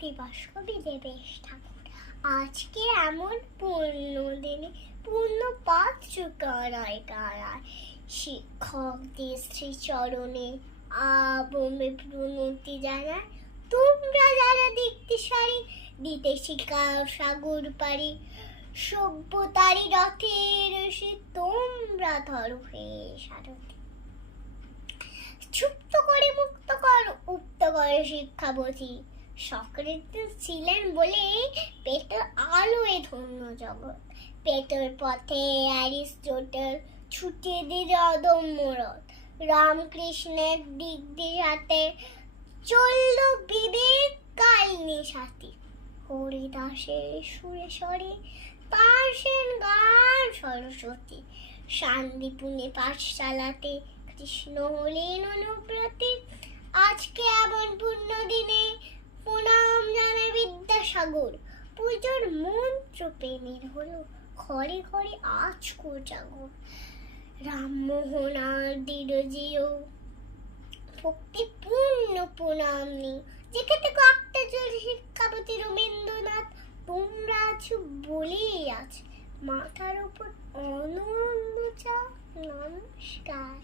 দিবস কবি দেবেশ ঠাকুর। আজকে এমন পূর্ণ দিনে পূর্ণ পাত্র কারায় কারায় শিক্ষকদের শ্রীচরণে আবমে প্রণতি জানায়। তোমরা যারা দেখতে সারি দিতে শিখাও সাগর পারি, সভ্যতারি রথের সে তোমরা ধরো হে সারথি। চুপ্ত করে মুক্ত কর উক্ত করে শিক্ষাবতী, সক্রেটিস ছিলেন বলে পেটের আলোয় ধন্য জগৎ। পেটের পথে অ্যারিস্টটল ছুটে দিল অদম্য রথ। রামকৃষ্ণের দিক দিশাতে চলল বিবেক কালনি সাথী। হরিদাসের সুরে স্বরে তার সেন গান সরস্বতী। শান্তিপুনে পাঠশালাতে কৃষ্ণ হলেন অনুব্রতী। আজকে এমন পূর্ণ দিনে প্রণাম জানাই বিদ্যাসাগর। পুজোর মন্ত্র প্রেমের হলো ঘরে ঘরে আজ কোজাগর। রামমোহন আর দৃঢ়জিও ভক্তি পূর্ণ প্রণাম নেই। যেখানে একটা জল শিক্ষাপতি রবীন্দ্রনাথ, তোমরা আছো বলেই আছে মাথার উপর অনন্য চা। নমস্কার।